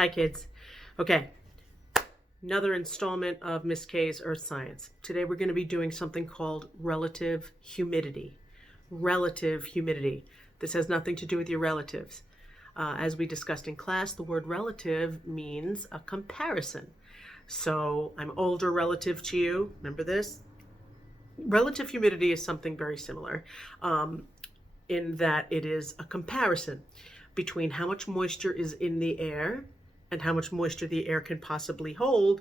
Hi, kids. Okay, another installment of Miss K's Earth Science. Today we're going to be doing something called relative humidity. Relative humidity. This has nothing to do with your relatives. As we discussed in class, the word relative means a comparison. So I'm older relative to you. Remember this? Relative humidity is something very similar in that it is a comparison between how much moisture is in the air and how much moisture the air can possibly hold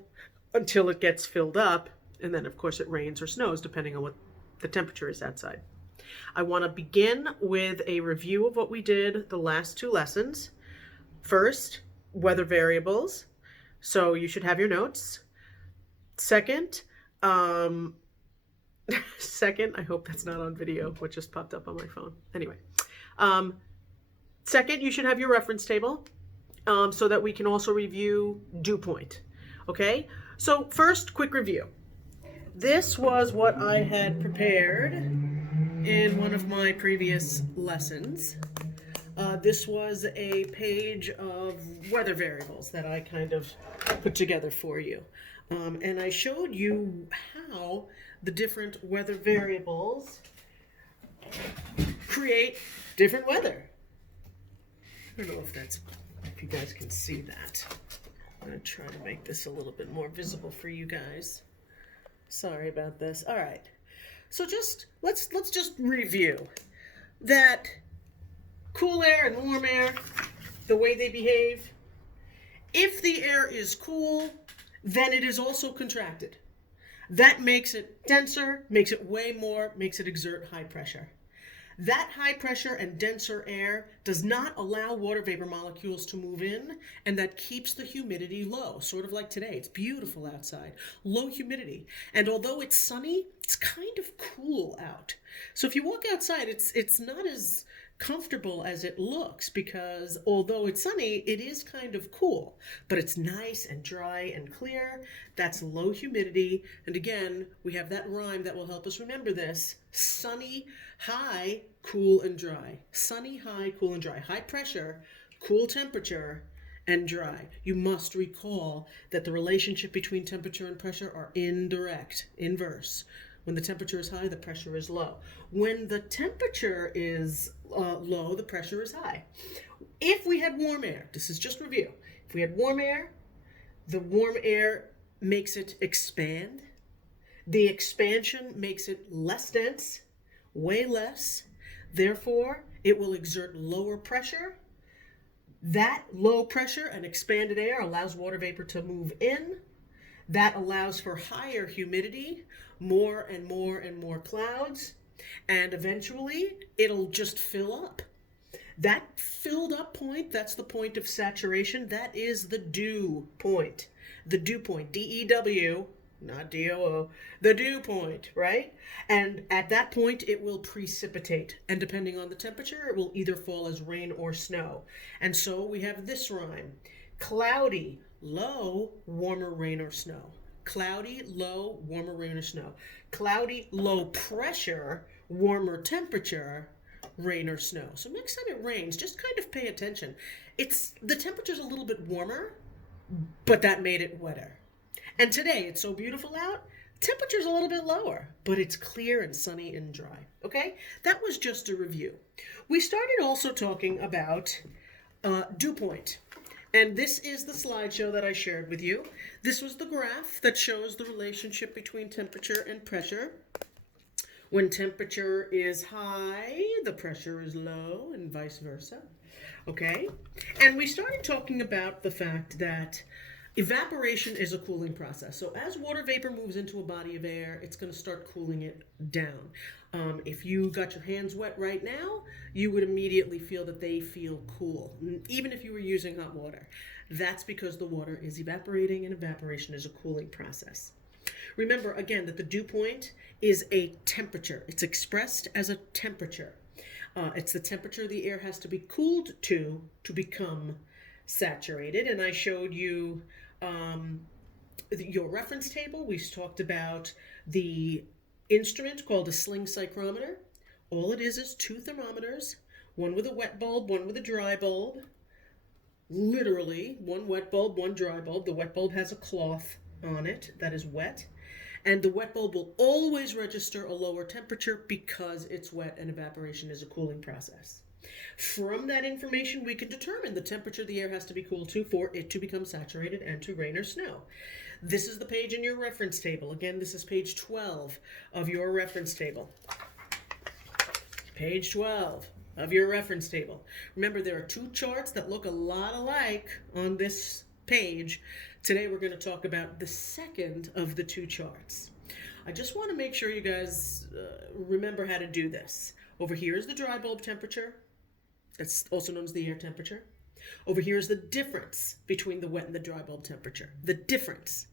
until it gets filled up. And then, of course, it rains or snows depending on what the temperature is outside. I want to begin with a review of what we did the last two lessons. First, weather variables. So you should have your notes. Second, I hope that's not on video, what just popped up on my phone. Anyway, second, you should have your reference table so that we can also review dew point. Okay, so first, quick review. This was what I had prepared in one of my previous lessons. This was a page of weather variables that I kind of put together for you. And I showed you how the different weather variables create different weather. I don't know if you guys can see that. I'm going to try to make this a little bit more visible for you guys. Sorry about this. All right. So let's just review that cool air and warm air, the way they behave. If the air is cool, then it is also contracted. That makes it denser, makes it weigh more, makes it exert high pressure. That high pressure and denser air does not allow water vapor molecules to move in, and that keeps the humidity low, sort of like today. It's beautiful outside, low humidity. And although it's sunny, it's kind of cool out. So if you walk outside, it's not as comfortable as it looks, because although it's sunny, it is kind of cool, but it's nice and dry and clear. That's low humidity. And again, we have that rhyme that will help us remember this: sunny, high, cool, and dry. Sunny, high, cool, and dry. High pressure, cool temperature, and dry. You must recall that the relationship between temperature and pressure are inverse. When the temperature is high, the pressure is low. When the temperature is low, the pressure is high. If we had warm air, this is just review. If we had warm air, the warm air makes it expand. The expansion makes it less dense, way less. Therefore, it will exert lower pressure. That low pressure and expanded air allows water vapor to move in. That allows for higher humidity, more and more and more clouds, and eventually it'll just fill up. That filled up point, that's the point of saturation. That is the dew point. The dew point, D-E-W, not D-O-O, the dew point, right? And at that point, it will precipitate. And depending on the temperature, it will either fall as rain or snow. And so we have this rhyme: cloudy, low, warmer rain or snow. Cloudy, low, warmer rain or snow. Cloudy, low pressure, warmer temperature, rain or snow. So next time it rains, just kind of pay attention. The temperature's a little bit warmer, but that made it wetter. And today it's so beautiful out, temperature's a little bit lower, but it's clear and sunny and dry. Okay? That was just a review. We started also talking about dew point. And this is the slideshow that I shared with you. This was the graph that shows the relationship between temperature and pressure. When temperature is high, the pressure is low, and vice versa. Okay? And we started talking about the fact that evaporation is a cooling process. So as water vapor moves into a body of air, it's going to start cooling it down. If you got your hands wet right now, you would immediately feel that they feel cool, even if you were using hot water. That's because the water is evaporating, and evaporation is a cooling process. Remember, again, that the dew point is a temperature. It's expressed as a temperature. It's the temperature the air has to be cooled to become saturated. And I showed you your reference table. We talked about the instrument called a sling psychrometer. All it is two thermometers, one with a wet bulb, one with a dry bulb. literally one wet bulb, one dry bulb. The wet bulb has a cloth on it that is wet, and the wet bulb will always register a lower temperature because it's wet and evaporation is a cooling process. From that information, we can determine the temperature the air has to be cooled to for it to become saturated and to rain or snow. This is the page in your reference table. Again, this is page 12 of your reference table. Page 12 of your reference table. Remember, there are two charts that look a lot alike on this page. Today we're going to talk about the second of the two charts. I just want to make sure you guys remember how to do this. Over here is the dry bulb temperature. That's also known as the air temperature. Over here is the difference between the wet and the dry bulb temperature. The difference.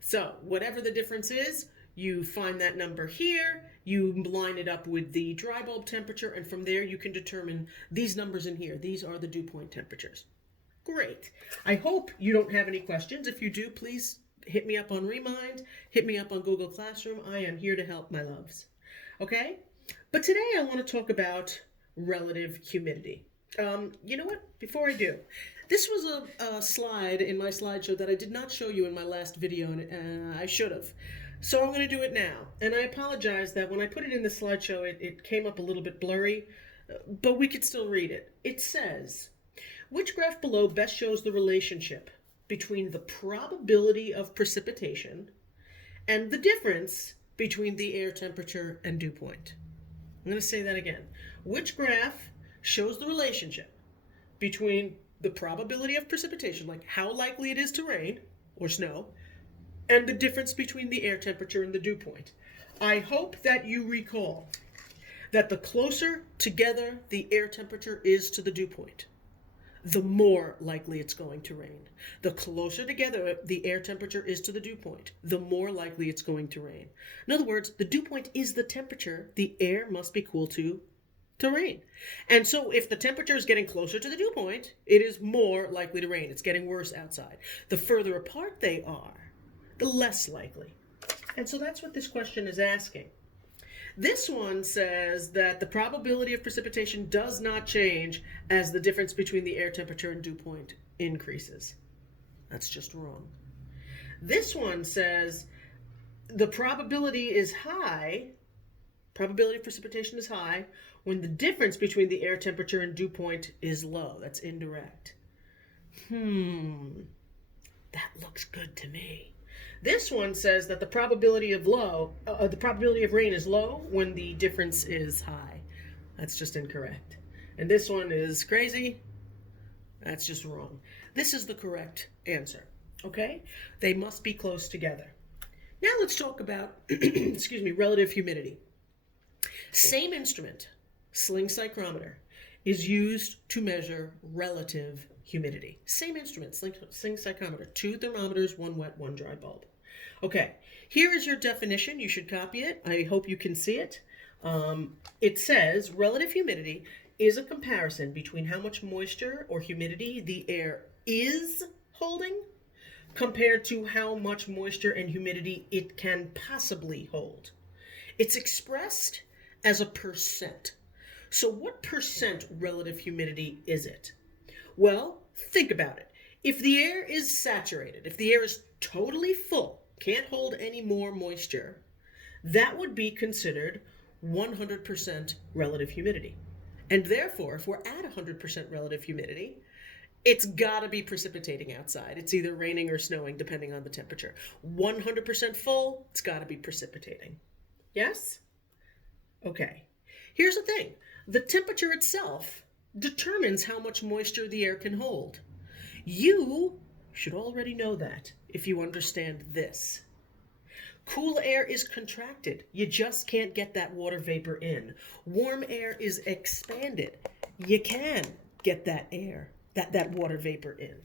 So whatever the difference is, you find that number here, you line it up with the dry bulb temperature, and from there you can determine these numbers in here. These are the dew point temperatures. Great. I hope you don't have any questions. If you do, please hit me up on Remind, hit me up on Google Classroom. I am here to help, my loves. Okay? But today I want to talk about relative humidity. You know what? Before I do, this was a slide in my slideshow that I did not show you in my last video, and I should have. So I'm going to do it now. And I apologize that when I put it in the slideshow, it came up a little bit blurry, but we could still read it. It says, which graph below best shows the relationship between the probability of precipitation and the difference between the air temperature and dew point? I'm going to say that again. Which graph shows the relationship between the probability of precipitation, like how likely it is to rain or snow, and the difference between the air temperature and the dew point? I hope that you recall that the closer together the air temperature is to the dew point, the more likely it's going to rain. The closer together the air temperature is to the dew point, the more likely it's going to rain. In other words, the dew point is the temperature the air must be cooled to rain. And so if the temperature is getting closer to the dew point, it is more likely to rain. It's getting worse outside. The further apart they are, the less likely. And so that's what this question is asking. This one says that the probability of precipitation does not change as the difference between the air temperature and dew point increases. That's just wrong. This one says the probability is high, probability of precipitation is high, when the difference between the air temperature and dew point is low. That's indirect. That looks good to me. This one says that the probability of rain is low when the difference is high. That's just incorrect. And this one is crazy. That's just wrong. This is the correct answer. Okay? They must be close together. Now let's talk about, relative humidity. Same instrument, sling psychrometer, is used to measure relative humidity. Same instrument, sling psychrometer. 2 thermometers, 1 wet, 1 dry bulb. Okay, here is your definition. You should copy it. I hope you can see it. It says relative humidity is a comparison between how much moisture or humidity the air is holding compared to how much moisture and humidity it can possibly hold. It's expressed as a percent. So what percent relative humidity is it? Well, think about it. If the air is saturated, if the air is totally full, can't hold any more moisture, that would be considered 100% relative humidity. And therefore, if we're at 100% relative humidity, it's got to be precipitating outside. It's either raining or snowing, depending on the temperature. 100% full, it's got to be precipitating. Yes? Okay. Here's the thing. The temperature itself determines how much moisture the air can hold. You should already know that if you understand this. Cool air is contracted. You just can't get that water vapor in. Warm air is expanded. You can get that air, that water vapor in.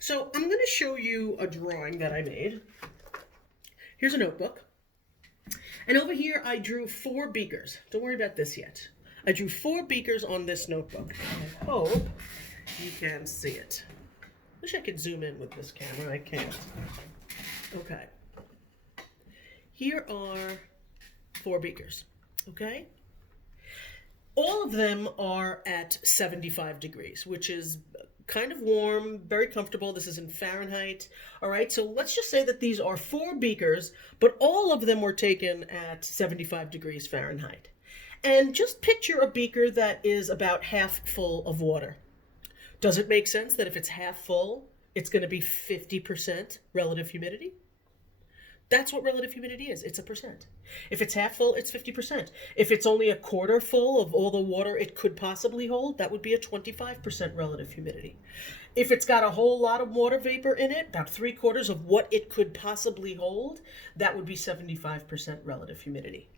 So I'm going to show you a drawing that I made. Here's a notebook. And over here I drew 4 beakers. Don't worry about this yet. I drew 4 beakers on this notebook. I hope you can see it. Wish I could zoom in with this camera. I can't. Okay. Here are 4 beakers. Okay? All of them are at 75 degrees, which is kind of warm, very comfortable. This is in Fahrenheit. All right, so let's just say that these are 4 beakers, but all of them were taken at 75 degrees Fahrenheit. And just picture a beaker that is about half full of water. Does it make sense that if it's half full, it's going to be 50% relative humidity? That's what relative humidity is. It's a percent. If it's half full, it's 50%. If it's only a quarter full of all the water it could possibly hold, that would be a 25% relative humidity. If it's got a whole lot of water vapor in it, about 3/4 of what it could possibly hold, that would be 75% relative humidity.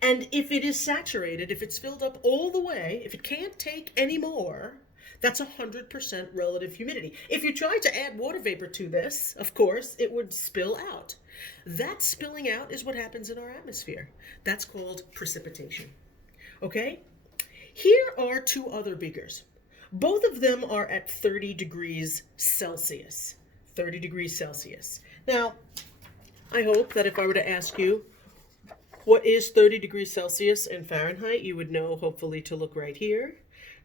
And if it is saturated, if it's filled up all the way, if it can't take any more, that's 100% relative humidity. If you tried to add water vapor to this, of course, it would spill out. That spilling out is what happens in our atmosphere. That's called precipitation. Okay? Here are 2 other beakers. Both of them are at 30 degrees Celsius. 30 degrees Celsius. Now, I hope that if I were to ask you, what is 30 degrees Celsius in Fahrenheit, you would know, hopefully, to look right here.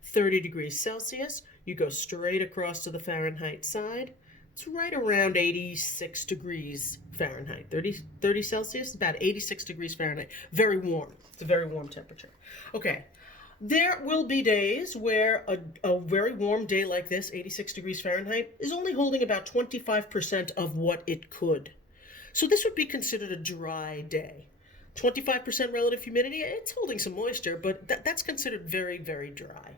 30 degrees Celsius, you go straight across to the Fahrenheit side. It's right around 86 degrees Fahrenheit. 30 Celsius, about 86 degrees Fahrenheit. Very warm. It's a very warm temperature. Okay, there will be days where a very warm day like this, 86 degrees Fahrenheit, is only holding about 25% of what it could. So this would be considered a dry day. 25% relative humidity, it's holding some moisture, but that's considered very, very dry.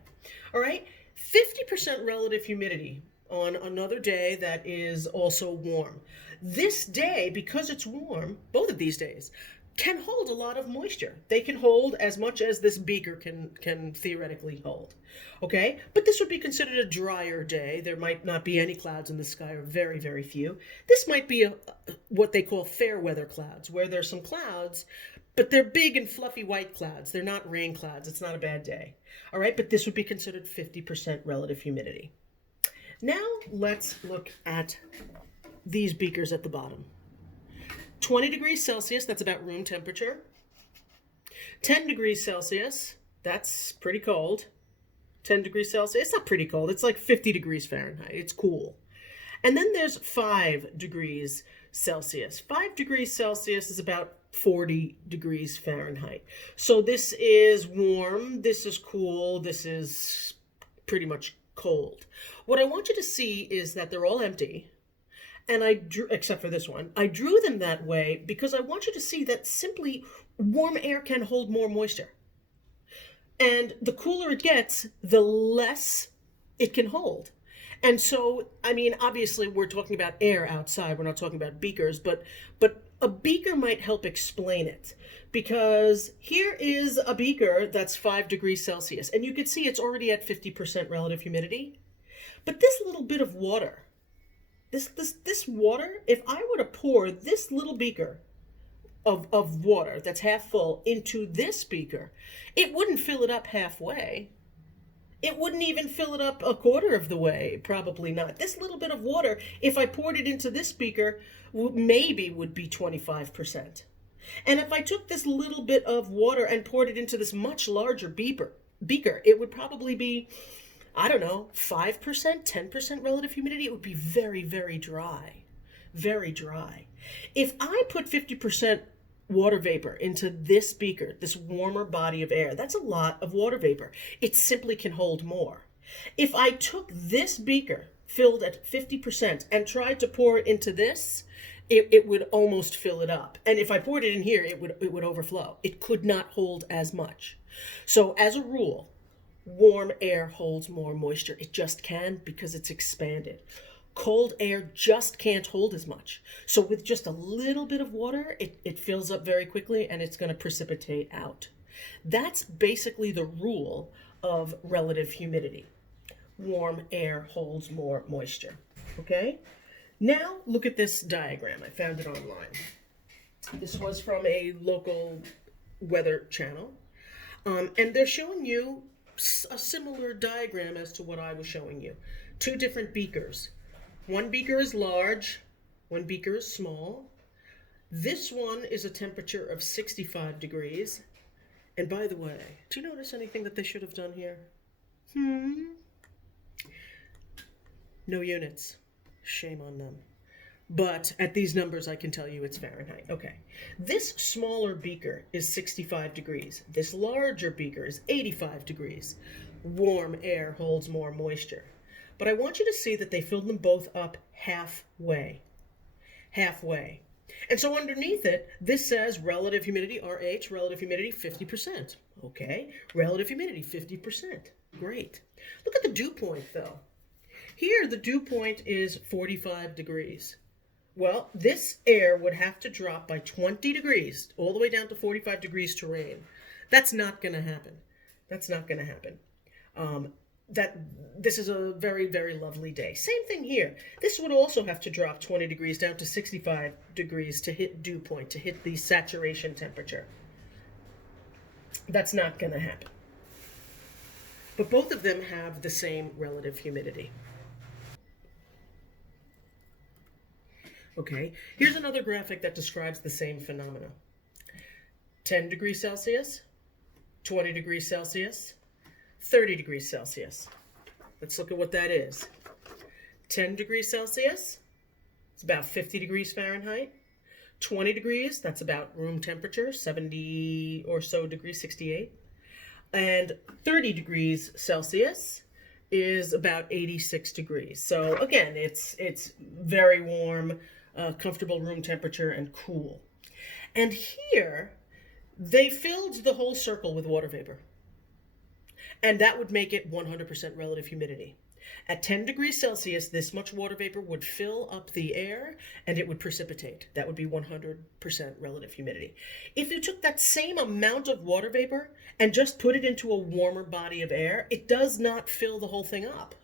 All right, 50% relative humidity on another day that is also warm. This day, because it's warm, both of these days, can hold a lot of moisture. They can hold as much as this beaker can theoretically hold. Okay, but this would be considered a drier day. There might not be any clouds in the sky, or very, very few. This might be what they call fair weather clouds, where there's some clouds, but they're big and fluffy white clouds. They're not rain clouds. It's not a bad day. All right, but this would be considered 50% relative humidity. Now let's look at these beakers at the bottom. 20 degrees Celsius, that's about room temperature. 10 degrees Celsius, that's pretty cold. 10 degrees Celsius, it's not pretty cold. It's like 50 degrees Fahrenheit. It's cool. And then there's 5 degrees Celsius. 5 degrees Celsius is about 40 degrees Fahrenheit. So this is warm, this is cool, this is pretty much cold. What I want you to see is that they're all empty. And I drew, except for this one, I drew them that way because I want you to see that simply warm air can hold more moisture. And the cooler it gets, the less it can hold. And so, I mean, obviously we're talking about air outside, we're not talking about beakers, but a beaker might help explain it. Because here is a beaker that's 5 degrees Celsius, and you can see it's already at 50% relative humidity. But this little bit of water, this water, if I were to pour this little beaker of water that's half full into this beaker, it wouldn't fill it up halfway. It wouldn't even fill it up a quarter of the way, probably not. This little bit of water, if I poured it into this beaker, maybe would be 25%. And if I took this little bit of water and poured it into this much larger beaker, it would probably be, I don't know, 5%, 10% relative humidity. It would be very, very dry. Very dry. If I put 50% water vapor into this beaker, this warmer body of air, that's a lot of water vapor. It simply can hold more. If I took this beaker filled at 50% and tried to pour it into this, it would almost fill it up. And if I poured it in here, it would overflow. It could not hold as much. So as a rule, warm air holds more moisture. It just can because it's expanded. Cold air just can't hold as much. So with just a little bit of water, it fills up very quickly and it's going to precipitate out. That's basically the rule of relative humidity. Warm air holds more moisture. Okay? Now look at this diagram. I found it online. This was from a local weather channel. And they're showing you a similar diagram as to what I was showing you. 2 different beakers. One beaker is large, one beaker is small. This one is a temperature of 65 degrees. And by the way, do you notice anything that they should have done here? No units. Shame on them. But at these numbers, I can tell you it's Fahrenheit. Okay. This smaller beaker is 65 degrees. This larger beaker is 85 degrees. Warm air holds more moisture. But I want you to see that they filled them both up halfway. Halfway. And so underneath it, this says relative humidity, RH, relative humidity 50%. Okay. Relative humidity 50%. Great. Look at the dew point, though. Here, the dew point is 45 degrees. Well, this air would have to drop by 20 degrees, all the way down to 45 degrees to rain. That's not going to happen. That's not going to happen. This is a very, very lovely day. Same thing here. This would also have to drop 20 degrees down to 65 degrees to hit dew point, to hit the saturation temperature. That's not going to happen. But both of them have the same relative humidity. Okay, here's another graphic that describes the same phenomena. 10 degrees Celsius, 20 degrees Celsius, 30 degrees Celsius. Let's look at what that is. 10 degrees Celsius, it's about 50 degrees Fahrenheit. 20 degrees, that's about room temperature, 70 or so degrees, 68. And 30 degrees Celsius is about 86 degrees. So again, it's very warm, comfortable room temperature and cool. And here, they filled the whole circle with water vapor. And that would make it 100% relative humidity. At 10 degrees Celsius, this much water vapor would fill up the air and it would precipitate. That would be 100% relative humidity. If you took that same amount of water vapor and just put it into a warmer body of air, it does not fill the whole thing up.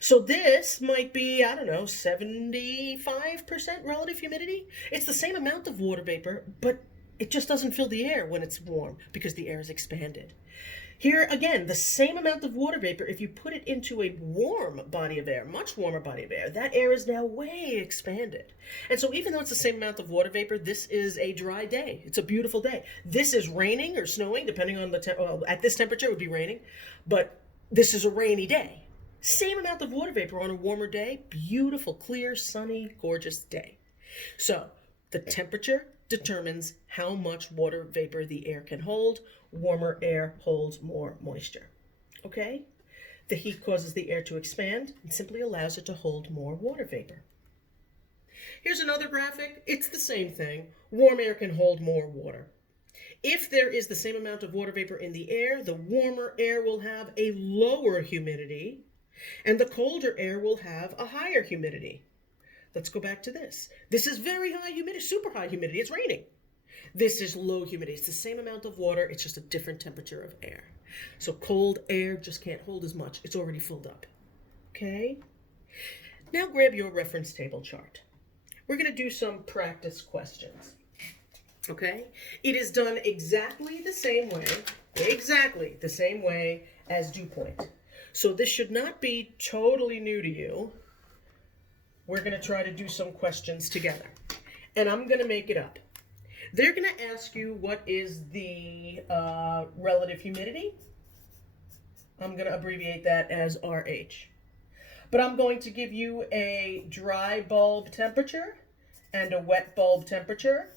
So this might be, I don't know, 75% relative humidity. It's the same amount of water vapor, but it just doesn't fill the air when it's warm because the air is expanded. Here, again, the same amount of water vapor, if you put it into a warm body of air, much warmer body of air, that air is now way expanded. And so even though it's the same amount of water vapor, this is a dry day. It's a beautiful day. This is raining or snowing, depending on the at this temperature, it would be raining. But this is a rainy day. Same amount of water vapor on a warmer day. Beautiful, clear, sunny, gorgeous day. So the temperature determines how much water vapor the air can hold. Warmer air holds more moisture. Okay? The heat causes the air to expand and simply allows it to hold more water vapor. Here's another graphic. It's the same thing. Warm air can hold more water. If there is the same amount of water vapor in the air, the warmer air will have a lower humidity, and the colder air will have a higher humidity. Let's go back to this. This is very high humidity, super high humidity. It's raining. This is low humidity. It's the same amount of water. It's just a different temperature of air. So cold air just can't hold as much. It's already filled up. Okay? Now grab your reference table chart. We're going to do some practice questions. Okay? It is done exactly the same way as dew point. So this should not be totally new to you. We're going to try to do some questions together. And I'm going to make it up. They're going to ask you what is the relative humidity. I'm going to abbreviate that as RH. But I'm going to give you a dry bulb temperature and a wet bulb temperature.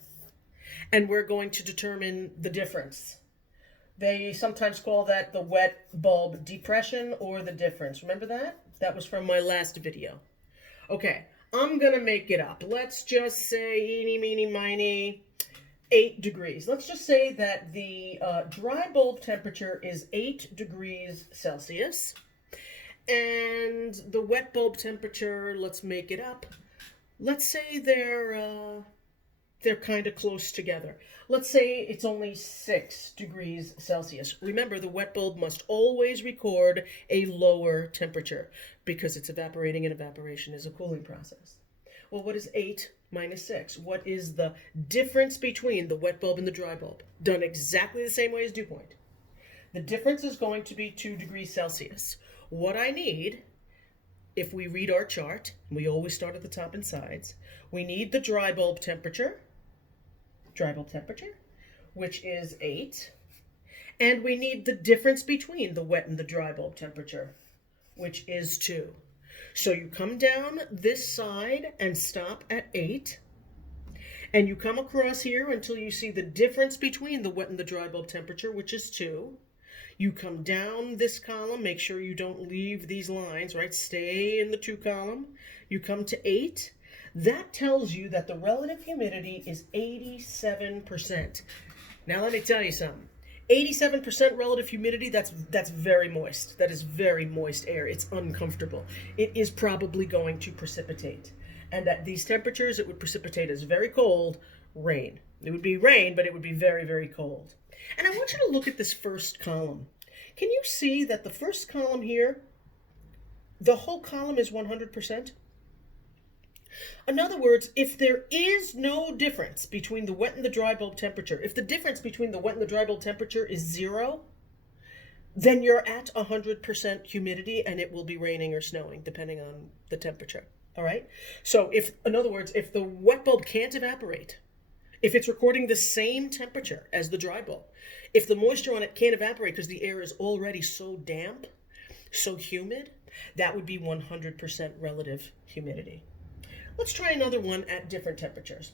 And we're going to determine the difference. They sometimes call that the wet bulb depression or the difference. Remember that? That was from my last video. Okay, I'm going to make it up. Let's just say eeny, meeny, miny, 8 degrees. Let's just say that the dry bulb temperature is 8 degrees Celsius. And the wet bulb temperature, let's make it up. Let's say they're kind of close together. Let's say it's only 6 degrees Celsius. Remember, the wet bulb must always record a lower temperature because it's evaporating, and evaporation is a cooling process. Well, what is 8 minus 6? What is the difference between the wet bulb and the dry bulb? Done exactly the same way as dew point. The difference is going to be 2 degrees Celsius. What I need, if we read our chart, we always start at the top and sides, we need the dry bulb temperature, which is 8, and we need the difference between the wet and the dry bulb temperature, which is 2. So you come down this side and stop at 8. And you come across here until you see the difference between the wet and the dry bulb temperature, which is 2. You come down this column, make sure you don't leave these lines, right? Stay in the 2 column. You come to 8. That tells you that the relative humidity is 87%. Now let me tell you something. 87% relative humidity, that's very moist. That is very moist air. It's uncomfortable. It is probably going to precipitate. And at these temperatures, it would precipitate as very cold rain. It would be rain, but it would be very, very cold. And I want you to look at this first column. Can you see that the first column here, the whole column is 100%? In other words, if there is no difference between the wet and the dry bulb temperature, if the difference between the wet and the dry bulb temperature is 0, then you're at 100% humidity and it will be raining or snowing depending on the temperature. All right? So if, in other words, if the wet bulb can't evaporate, if it's recording the same temperature as the dry bulb, if the moisture on it can't evaporate because the air is already so damp, so humid, that would be 100% relative humidity. Let's try another one at different temperatures.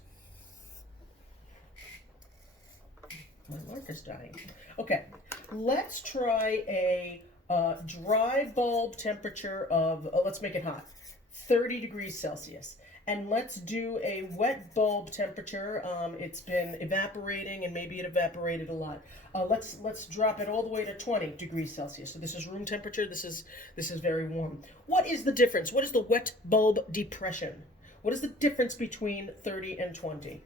My marker's dying. Okay, let's try a dry bulb temperature of, let's make it hot, 30 degrees Celsius. And let's do a wet bulb temperature. It's been evaporating and maybe it evaporated a lot. Let's drop it all the way to 20 degrees Celsius. So this is room temperature. This is very warm. What is the difference? What is the wet bulb depression? What is the difference between 30 and 20?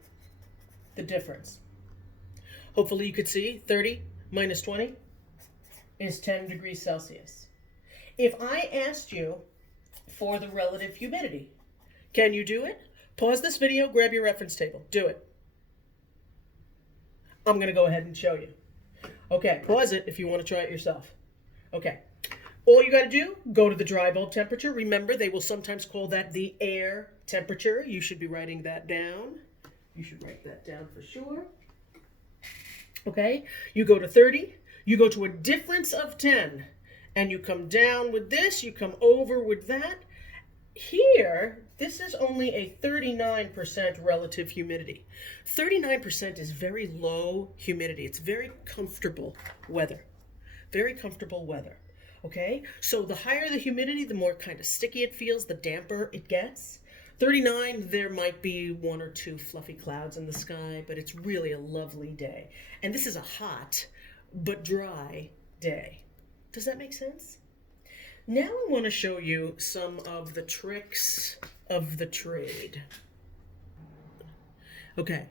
The difference. Hopefully you could see 30 minus 20 is 10 degrees Celsius. If I asked you for the relative humidity, can you do it? Pause this video, grab your reference table. Do it. I'm going to go ahead and show you. Okay, pause it if you want to try it yourself. Okay. All you got to do, go to the dry bulb temperature. Remember, they will sometimes call that the air temperature. You should be writing that down. You should write that down for sure. Okay, you go to 30. You go to a difference of 10. And you come down with this. You come over with that. Here, this is only a 39% relative humidity. 39% is very low humidity. It's very comfortable weather. Very comfortable weather. Okay, so the higher the humidity, the more kind of sticky it feels, the damper it gets. 39, there might be 1 or 2 fluffy clouds in the sky, but it's really a lovely day. And this is a hot but dry day. Does that make sense? Now I want to show you some of the tricks of the trade. Okay,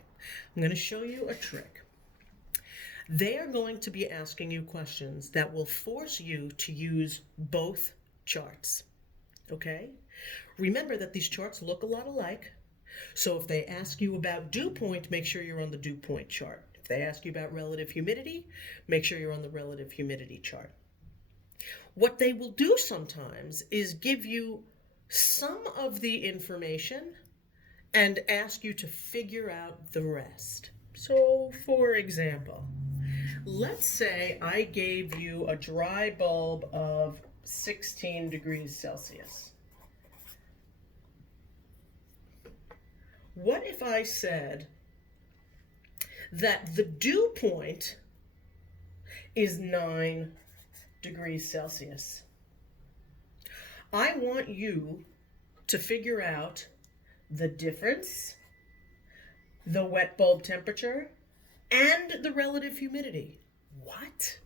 I'm going to show you a trick. They are going to be asking you questions that will force you to use both charts. Okay? Remember that these charts look a lot alike. So if they ask you about dew point, make sure you're on the dew point chart. If they ask you about relative humidity, make sure you're on the relative humidity chart. What they will do sometimes is give you some of the information and ask you to figure out the rest. So, for example, let's say I gave you a dry bulb of 16 degrees Celsius. What if I said that the dew point is 9 degrees Celsius? I want you to figure out the difference, the wet bulb temperature, and the relative humidity. What?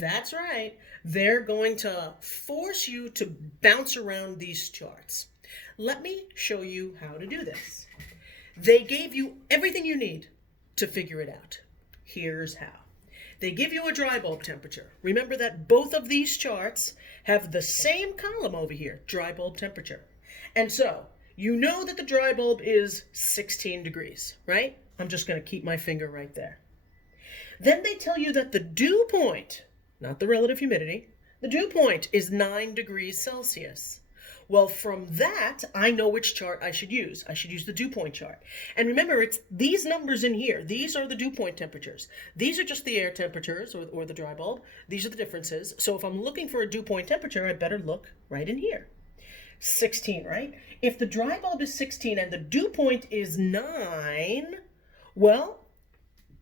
That's right. They're going to force you to bounce around these charts. Let me show you how to do this. They gave you everything you need to figure it out. Here's how. They give you a dry bulb temperature. Remember that both of these charts have the same column over here, dry bulb temperature. And so, you know that the dry bulb is 16 degrees, right? I'm just going to keep my finger right there. Then they tell you that the dew point, not the relative humidity, the dew point is 9 degrees Celsius. Well, from that, I know which chart I should use. I should use the dew point chart. And remember, it's these numbers in here. These are the dew point temperatures. These are just the air temperatures or the dry bulb. These are the differences. So if I'm looking for a dew point temperature, I better look right in here. 16, right? If the dry bulb is 16 and the dew point is 9, well,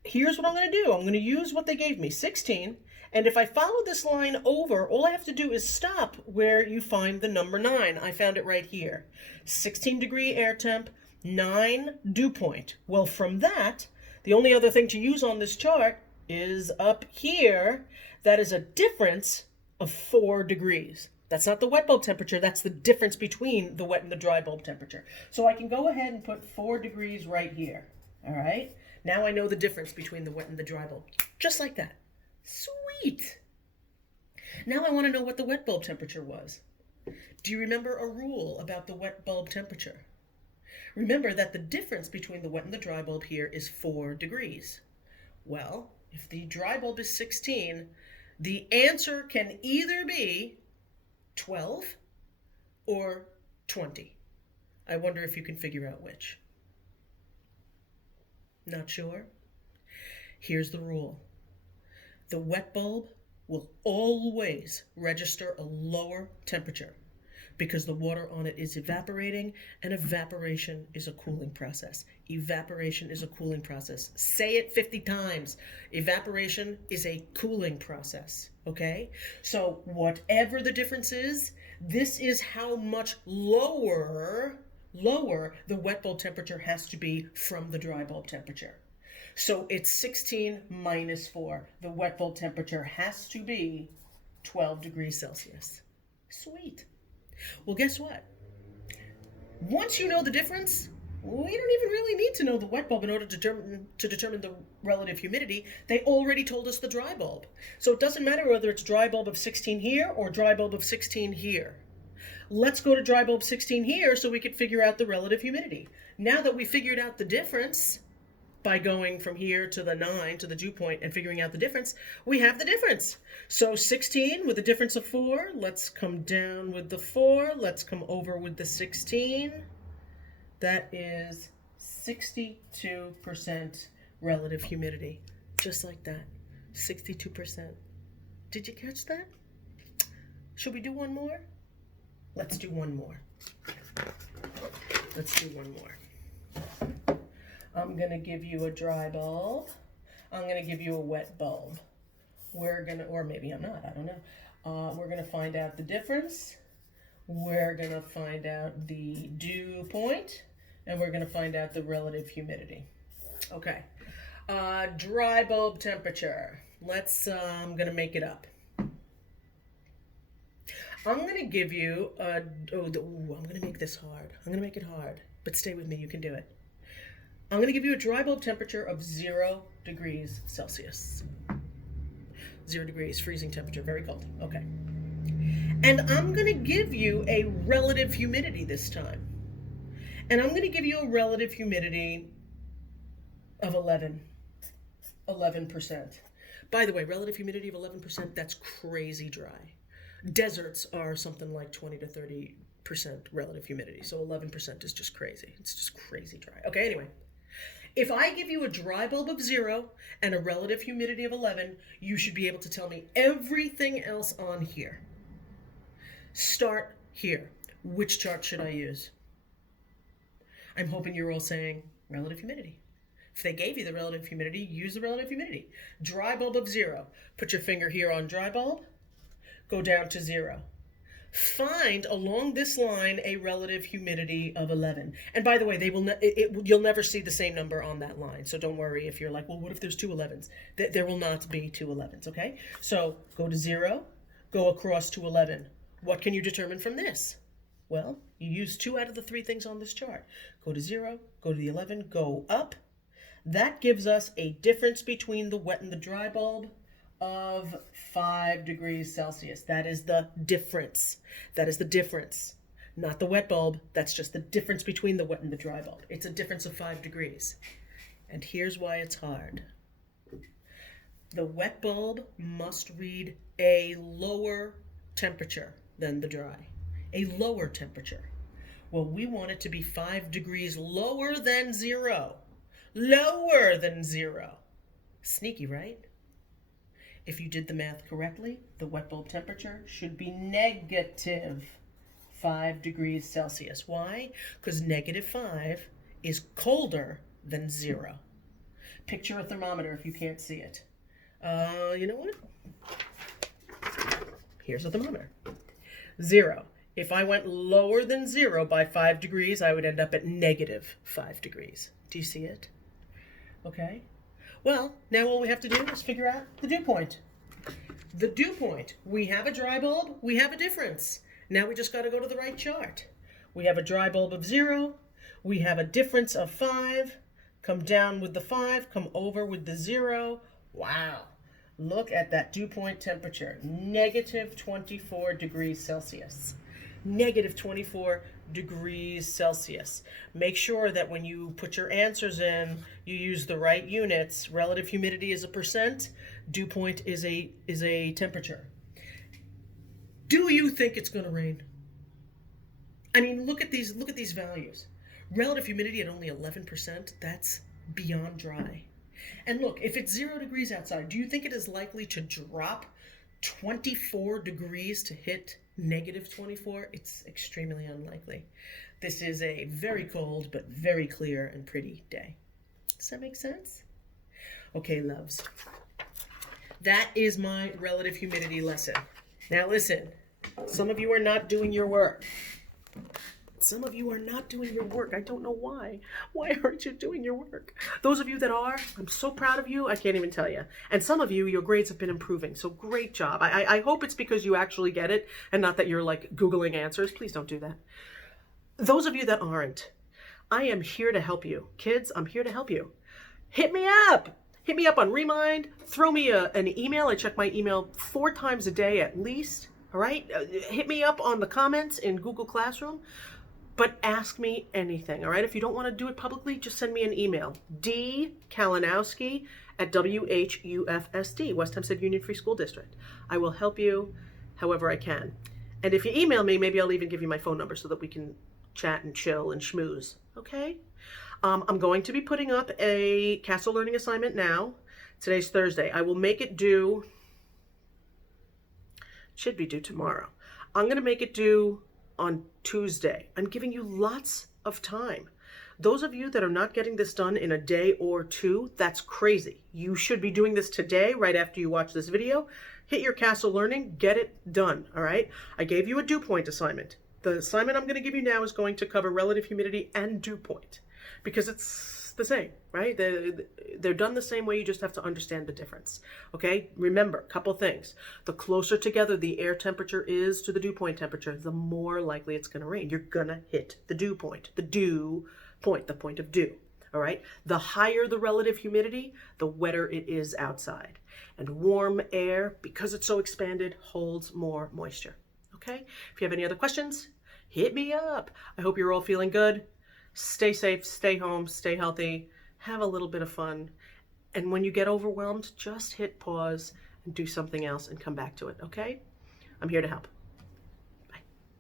here's what I'm going to do. I'm going to use what they gave me, 16. And if I follow this line over, all I have to do is stop where you find the number 9. I found it right here. 16-degree air temp, 9 dew point. Well, from that, the only other thing to use on this chart is up here. That is a difference of 4 degrees. That's not the wet bulb temperature. That's the difference between the wet and the dry bulb temperature. So I can go ahead and put 4 degrees right here. All right? Now I know the difference between the wet and the dry bulb. Just like that. Sweet. Now I want to know what the wet bulb temperature was. Do you remember a rule about the wet bulb temperature? Remember that the difference between the wet and the dry bulb here is 4 degrees. Well, if the dry bulb is 16, the answer can either be 12 or 20. I wonder if you can figure out which. Not sure? Here's the rule. The wet bulb will always register a lower temperature because the water on it is evaporating, and evaporation is a cooling process. Evaporation is a cooling process. Say it 50 times. Evaporation is a cooling process, okay? So whatever the difference is, this is how much lower the wet bulb temperature has to be from the dry bulb temperature. So it's 16 minus 4. The wet bulb temperature has to be 12 degrees Celsius. Sweet. Well, guess what? Once you know the difference, we don't even really need to know the wet bulb in order to determine the relative humidity. They already told us the dry bulb. So it doesn't matter whether it's dry bulb of 16 here or dry bulb of 16 here. Let's go to dry bulb 16 here so we could figure out the relative humidity. Now that we figured out the difference by going from here to the 9 to the dew point and figuring out the difference, we have the difference. So 16 with a difference of 4. Let's come down with the 4. Let's come over with the 16. That is 62% relative humidity. Just like that. 62%. Did you catch that? Should we do one more? Let's do one more. Let's do one more. I'm going to give you a dry bulb. I'm going to give you a wet bulb. We're going to, or maybe I'm not, I don't know. We're going to find out the difference. We're going to find out the dew point. And we're going to find out the relative humidity. Okay. Dry bulb temperature. I'm going to make it up. I'm going to give you I'm going to make this hard. I'm going to make it hard. But stay with me, you can do it. I'm going to give you a dry bulb temperature of 0 degrees Celsius. 0 degrees, freezing temperature, very cold. Okay. And I'm going to give you a relative humidity this time. And I'm going to give you a relative humidity of 11%. By the way, relative humidity of 11%, that's crazy dry. Deserts are something like 20 to 30% relative humidity. So 11% is just crazy. It's just crazy dry. Okay, anyway. If I give you a dry bulb of 0 and a relative humidity of 11, you should be able to tell me everything else on here. Start here. Which chart should I use? I'm hoping you're all saying relative humidity. If they gave you the relative humidity, use the relative humidity. Dry bulb of 0. Put your finger here on dry bulb. Go down to 0. Find along this line a relative humidity of 11. And by the way, you'll never see the same number on that line. So don't worry if you're like, well, what if there's 2 11s? There will not be 2 11s, okay? So go to 0, go across to 11. What can you determine from this? Well, you use 2 out of the 3 things on this chart. Go to 0, go to the 11, go up. That gives us a difference between the wet and the dry bulb of 5 degrees Celsius. That is the difference. That is the difference. Not the wet bulb. That's just the difference between the wet and the dry bulb. It's a difference of 5 degrees. And here's why it's hard. The wet bulb must read a lower temperature than the dry. A lower temperature. Well, we want it to be 5 degrees lower than 0. Lower than 0. Sneaky, right? If you did the math correctly, the wet bulb temperature should be negative 5 degrees Celsius. Why? Because -5 is colder than 0. Picture a thermometer if you can't see it. You know what? Here's a thermometer. 0. If I went lower than 0 by 5 degrees, I would end up at -5 degrees. Do you see it? Okay. Well, now all we have to do is figure out the dew point. The dew point. We have a dry bulb. We have a difference. Now we just got to go to the right chart. We have a dry bulb of 0. We have a difference of 5. Come down with the 5. Come over with the 0. Wow. Look at that dew point temperature. -24 degrees Celsius. -24 degrees Celsius. Make sure that when you put your answers in, you use the right units. Relative humidity is a percent. Dew point is a temperature. Do you think it's going to rain? I mean, look at these values. Relative humidity at only 11%, that's beyond dry. And look, if it's 0 degrees outside, do you think it is likely to drop 24 degrees to hit -24? It's extremely unlikely. This is a very cold but very clear and pretty day. Does that make sense? Okay, loves. That is my relative humidity lesson. Now listen, some of you are not doing your work. Some of you are not doing your work. I don't know why. Why aren't you doing your work? Those of you that are, I'm so proud of you, I can't even tell you. And some of you, your grades have been improving, so great job. I hope it's because you actually get it and not that you're like Googling answers. Please don't do that. Those of you that aren't, I am here to help you. Kids, I'm here to help you. Hit me up. Hit me up on Remind. Throw me an email. I check my email 4 times a day at least. All right? Hit me up on the comments in Google Classroom. But ask me anything, all right? If you don't want to do it publicly, just send me an email. dkalinowski@WHUFSD, West Hempstead Union Free School District. I will help you however I can. And if you email me, maybe I'll even give you my phone number so that we can chat and chill and schmooze, okay? I'm going to be putting up a Castle Learning assignment now. Today's Thursday. I will make it due, should be due tomorrow. I'm going to make it due on Tuesday. I'm giving you lots of time. Those of you that are not getting this done in a day or 2, that's crazy. You should be doing this today, right after you watch this video. Hit your Castle Learning, get it done, all right? I gave you a dew point assignment. The assignment I'm going to give you now is going to cover relative humidity and dew point because it's the same, right? They're done the same way, you just have to understand the difference, okay? Remember, a couple things. The closer together the air temperature is to the dew point temperature, the more likely it's going to rain. You're going to hit the dew point, the point of dew, all right? The higher the relative humidity, the wetter it is outside. And warm air, because it's so expanded, holds more moisture, okay? If you have any other questions, hit me up. I hope you're all feeling good. Stay safe, stay home, stay healthy, have a little bit of fun. And when you get overwhelmed, just hit pause and do something else and come back to it, okay? I'm here to help.